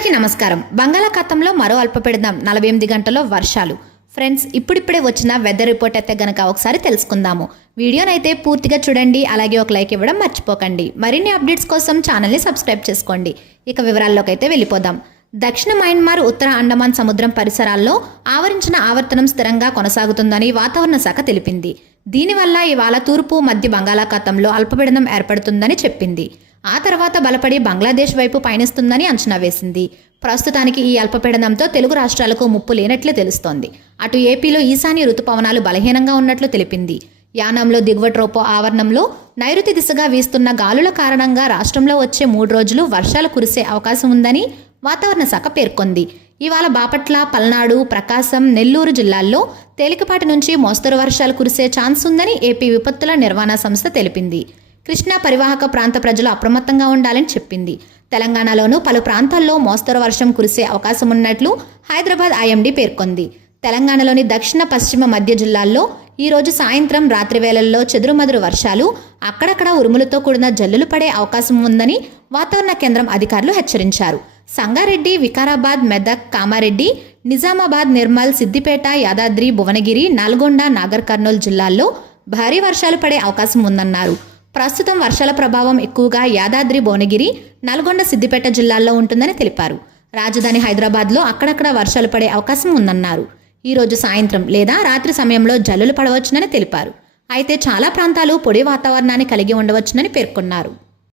అందరికీ నమస్కారం. బంగాళాఖాతంలో మరో అల్పపీడనం నలభై ఎనిమిది గంటల్లో వర్షాలు. ఫ్రెండ్స్ ఇప్పుడిప్పుడే వచ్చిన వెదర్ రిపోర్ట్ అయితే గనక ఒకసారి తెలుసుకుందాము. వీడియోనైతే పూర్తిగా చూడండి అలాగే ఒక లైక్ ఇవ్వడం మర్చిపోకండి. మరిన్ని అప్డేట్స్ కోసం ఛానల్ని సబ్స్క్రైబ్ చేసుకోండి. ఇక వివరాల్లోకి అయితే వెళ్ళిపోదాం. దక్షిణ మయన్మార్ ఉత్తర అండమాన్ సముద్రం పరిసరాల్లో ఆవరించిన ఆవర్తనం స్థిరంగా కొనసాగుతుందని వాతావరణ శాఖ తెలిపింది. దీనివల్ల ఇవాళ తూర్పు మధ్య బంగాళాఖాతంలో అల్పపీడనం ఏర్పడుతుందని చెప్పింది. ఆ తర్వాత బలపడి బంగ్లాదేశ్ వైపు పయనిస్తుందని అంచనా వేసింది. ప్రస్తుతానికి ఈ అల్పపీడనంతో తెలుగు రాష్ట్రాలకు ముప్పు లేనట్లే తెలుస్తోంది. అటు ఏపీలో ఈశాన్య రుతుపవనాలు బలహీనంగా ఉన్నట్లు తెలిపింది. యానంలో దిగువ ట్రోపో ఆవరణంలో నైరుతి దిశగా వీస్తున్న గాలుల కారణంగా రాష్ట్రంలో వచ్చే మూడు రోజులు వర్షాలు కురిసే అవకాశం ఉందని వాతావరణ శాఖ పేర్కొంది. ఇవాళ బాపట్ల పల్నాడు ప్రకాశం నెల్లూరు జిల్లాల్లో తేలికపాటి నుంచి మోస్తరు వర్షాలు కురిసే ఛాన్స్ ఉందని ఏపీ విపత్తుల నిర్వహణ సంస్థ తెలిపింది. కృష్ణా పరివాహక ప్రాంత ప్రజలు అప్రమత్తంగా ఉండాలని చెప్పింది. తెలంగాణలోనూ పలు ప్రాంతాల్లో మోస్తరు వర్షం కురిసే అవకాశం ఉన్నట్లు హైదరాబాద్ ఐఎండీ పేర్కొంది. తెలంగాణలోని దక్షిణ పశ్చిమ మధ్య జిల్లాల్లో ఈరోజు సాయంత్రం రాత్రి వేళల్లో చెదురుమదురు వర్షాలు అక్కడక్కడ ఉరుములతో కూడిన జల్లులు పడే అవకాశం ఉందని వాతావరణ కేంద్రం అధికారులు హెచ్చరించారు. సంగారెడ్డి వికారాబాద్ మెదక్ కామారెడ్డి నిజామాబాద్ నిర్మల్ సిద్దిపేట యాదాద్రి భువనగిరి నల్గొండ నాగర్ కర్నూలు జిల్లాల్లో భారీ వర్షాలు పడే అవకాశం ఉందన్నారు. ప్రస్తుతం వర్షాల ప్రభావం ఎక్కువగా యాదాద్రి భువనగిరి నల్గొండ సిద్దిపేట జిల్లాల్లో ఉంటుందని తెలిపారు. రాజధాని హైదరాబాద్లో అక్కడక్కడ వర్షాలు పడే అవకాశం ఉందన్నారు. ఈ రోజు సాయంత్రం లేదా రాత్రి సమయంలో జల్లులు పడవచ్చునని తెలిపారు. అయితే చాలా ప్రాంతాలు పొడి వాతావరణాన్ని కలిగి ఉండవచ్చునని పేర్కొన్నారు.